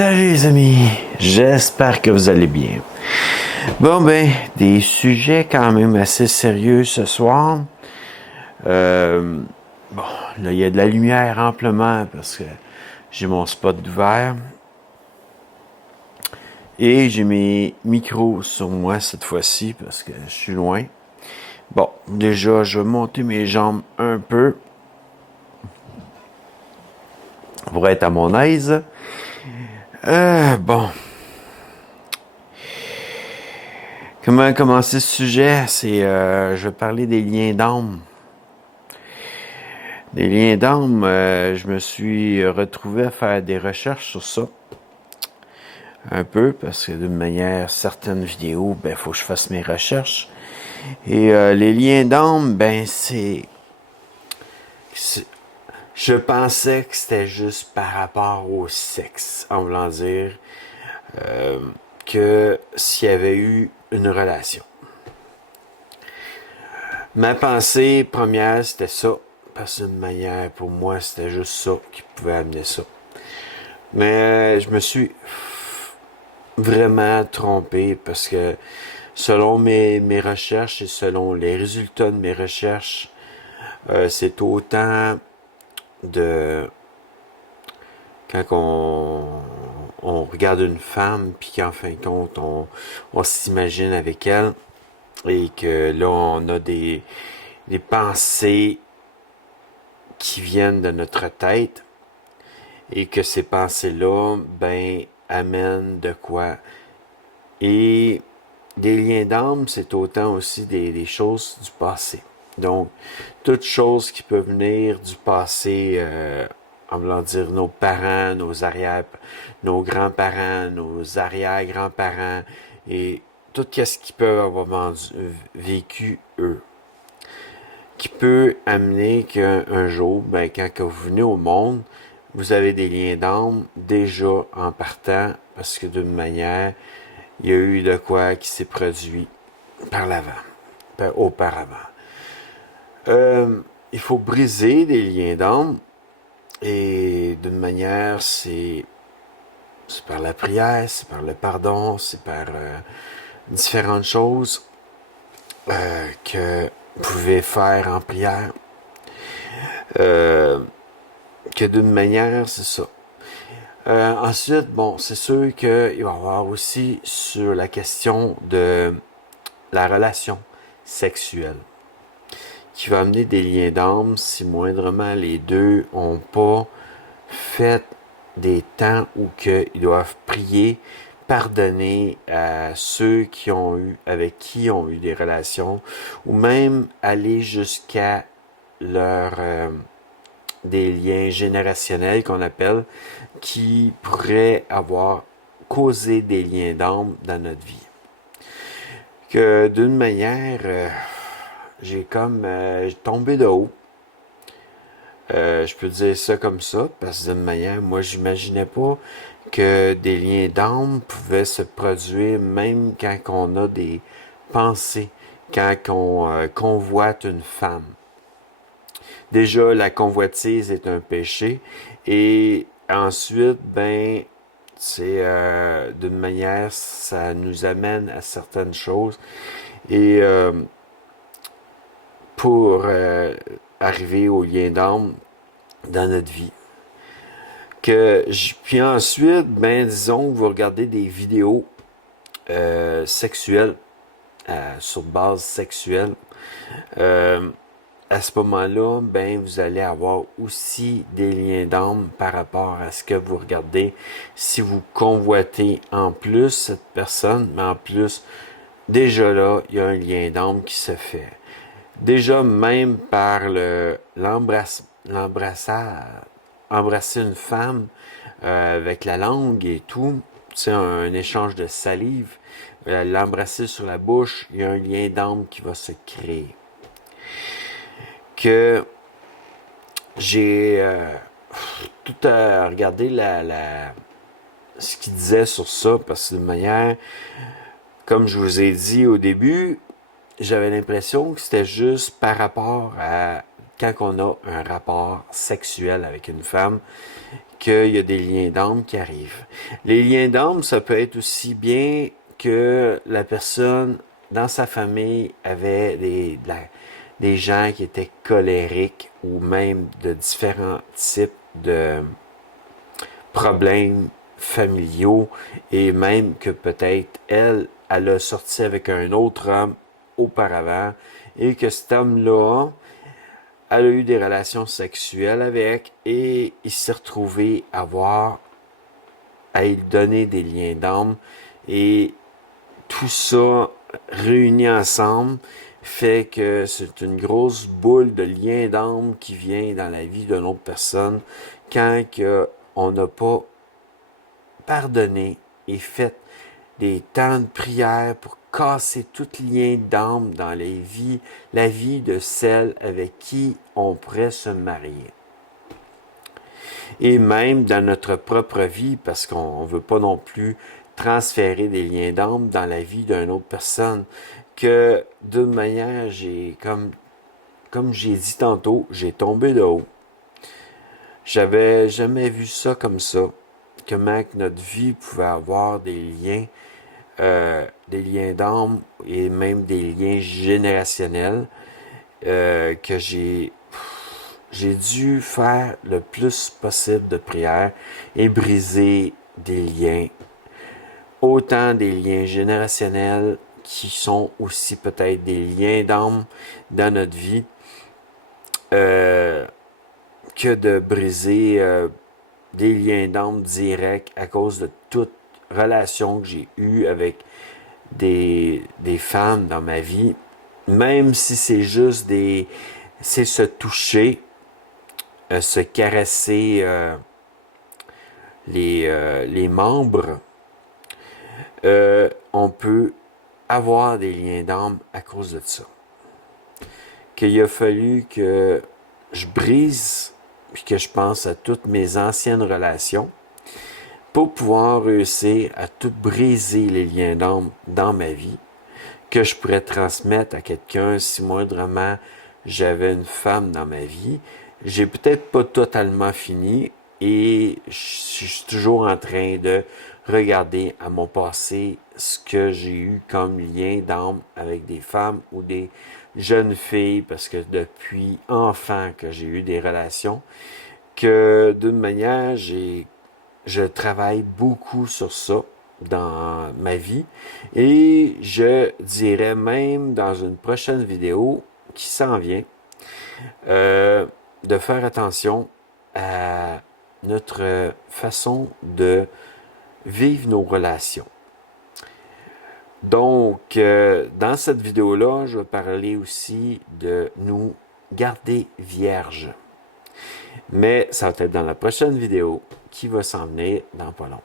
Salut les amis, j'espère que vous allez bien. Bon des sujets quand même assez sérieux ce soir. Bon, là il y a de la lumière amplement parce que j'ai mon spot ouvert. Et j'ai mes micros sur moi cette fois-ci parce que je suis loin. Bon, déjà je vais monter mes jambes un peu pour être à mon aise. Bon. Comment commencer ce sujet? Je vais parler des liens d'âme. Des liens d'âme, je me suis retrouvé à faire des recherches sur ça. Un peu, parce que d'une manière, certaines vidéos, faut que je fasse mes recherches. Et les liens d'âme, je pensais que c'était juste par rapport au sexe, en voulant dire que s'il y avait eu une relation. Ma pensée première, c'était ça. Parce que d'une manière, pour moi, c'était juste ça qui pouvait amener ça. Mais je me suis vraiment trompé parce que selon mes recherches et selon les résultats de mes recherches, c'est autant de... Quand on regarde une femme, puis qu'en fin de compte, on s'imagine avec elle, et que là, on a des pensées qui viennent de notre tête, et que ces pensées-là, amènent de quoi? Et des liens d'âme, c'est autant aussi des choses du passé. Donc, toutes choses qui peuvent venir du passé, en voulant dire nos parents, nos grands-parents, nos arrière-grands-parents, et tout ce qu'ils peuvent avoir vécu eux. Qui peut amener qu'un jour, quand vous venez au monde, vous avez des liens d'âme déjà en partant, parce que d'une manière, il y a eu de quoi qui s'est produit auparavant. Il faut briser des liens d'âme, et d'une manière, c'est par la prière, c'est par le pardon, c'est par différentes choses que vous pouvez faire en prière. Que d'une manière, c'est ça. Ensuite, c'est sûr qu'il va y avoir aussi sur la question de la relation sexuelle qui va amener des liens d'âme si moindrement les deux n'ont pas fait des temps où qu'ils doivent prier, pardonner à ceux avec qui ont eu des relations, ou même aller jusqu'à des liens générationnels qu'on appelle, qui pourraient avoir causé des liens d'âme dans notre vie. Que d'une manière, j'ai comme tombé de haut. Je peux dire ça comme ça, parce que d'une manière, moi, j'imaginais pas que des liens d'âme pouvaient se produire même quand on a des pensées, quand on convoite une femme. Déjà, la convoitise est un péché, et ensuite, c'est d'une manière, ça nous amène à certaines choses, et pour arriver au lien d'âme dans notre vie. Puis ensuite, disons que vous regardez des vidéos sexuelles, sur base sexuelle, à ce moment-là, vous allez avoir aussi des liens d'âme par rapport à ce que vous regardez. Si vous convoitez en plus cette personne, mais en plus, déjà là, il y a un lien d'âme qui se fait. Déjà, même par embrasser une femme avec la langue et tout, c'est un échange de salive, l'embrasser sur la bouche, il y a un lien d'âme qui va se créer. Que j'ai tout regardé ce qu'il disait sur ça, parce que de manière, comme je vous ai dit au début, j'avais l'impression que c'était juste par rapport à quand on a un rapport sexuel avec une femme, qu'il y a des liens d'âme qui arrivent. Les liens d'âme, ça peut être aussi bien que la personne dans sa famille avait des gens qui étaient colériques ou même de différents types de problèmes familiaux et même que peut-être elle a sorti avec un autre homme auparavant et que cet homme-là, elle a eu des relations sexuelles avec et il s'est retrouvé à lui donner des liens d'âme et tout ça réuni ensemble fait que c'est une grosse boule de liens d'âme qui vient dans la vie d'une autre personne quand on n'a pas pardonné et fait des temps de prière pour casser tout lien d'âme dans la vie de celle avec qui on pourrait se marier. Et même dans notre propre vie, parce qu'on ne veut pas non plus transférer des liens d'âme dans la vie d'une autre personne, que d'une manière, comme j'ai dit tantôt, j'ai tombé de haut. J'avais jamais vu ça comme ça. Comment que notre vie pouvait avoir des liens d'âme et même des liens générationnels que j'ai dû faire le plus possible de prière et briser des liens, autant des liens générationnels qui sont aussi peut-être des liens d'âme dans notre vie, que de briser des liens d'âme directs à cause de toute relation que j'ai eue avec des femmes dans ma vie, même si c'est juste c'est se toucher, se caresser les membres, on peut avoir des liens d'âme à cause de ça. Qu'il a fallu que je brise, puis que je pense à toutes mes anciennes relations, pour pouvoir réussir à tout briser les liens d'âme dans ma vie, que je pourrais transmettre à quelqu'un si moindrement j'avais une femme dans ma vie. J'ai peut-être pas totalement fini et je suis toujours en train de regarder à mon passé ce que j'ai eu comme lien d'âme avec des femmes ou des jeunes filles, parce que depuis enfant que j'ai eu des relations, que d'une manière, je travaille beaucoup sur ça dans ma vie et je dirais même dans une prochaine vidéo qui s'en vient, de faire attention à notre façon de vivre nos relations. Donc, dans cette vidéo-là, je vais parler aussi de nous garder vierges. Mais ça va être dans la prochaine vidéo qui va s'en venir dans pas long.